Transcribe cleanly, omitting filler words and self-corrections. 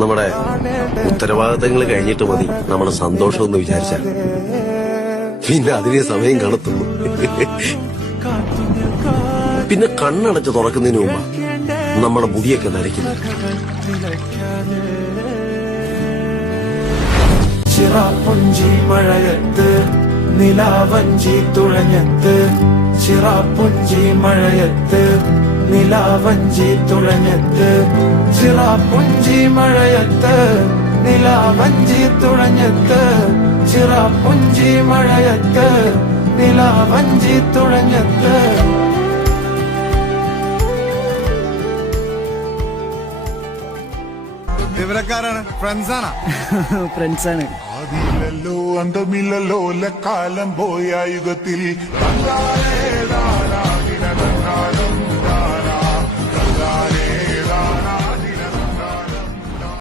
നമ്മുടെ ഉത്തരവാദിത്തങ്ങൾ കഴിഞ്ഞിട്ട് മതി നമ്മുടെ സന്തോഷം എന്ന് വിചാരിച്ചാൽ പിന്നെ അതിനെ സമയം കണ്ടെത്തുന്നു. പിന്നെ കണ്ണടച്ച് തുറക്കുന്നതിന് മുമ്പ് നമ്മുടെ മുടിയൊക്കെ നരയ്ക്കുന്നത്. ചിറാപ്പുഞ്ചി മഴയത്ത് നിലാവഞ്ചി തുഴഞ്ഞത്ത്, ചിറാപ്പുഞ്ചി മഴയത്ത് നിലാവഞ്ചി തുഴഞ്ഞത്ത്, ചിറാപ്പുഞ്ചി മഴയത്ത് നിലാവഞ്ചി തുഴഞ്ഞത്ത്, ചിറാപ്പുഞ്ചി മഴയത്ത് നിലാവഞ്ചി തുഴഞ്ഞത്ത്. ഇവരക്കാരാണ് ഫ്രണ്ട്സാണ്. ഫ്രണ്ട്സാണ്. ആദിയിലല്ലോ അന്തമില്ലല്ലോ കാലം പോയ യുഗത്തിൽ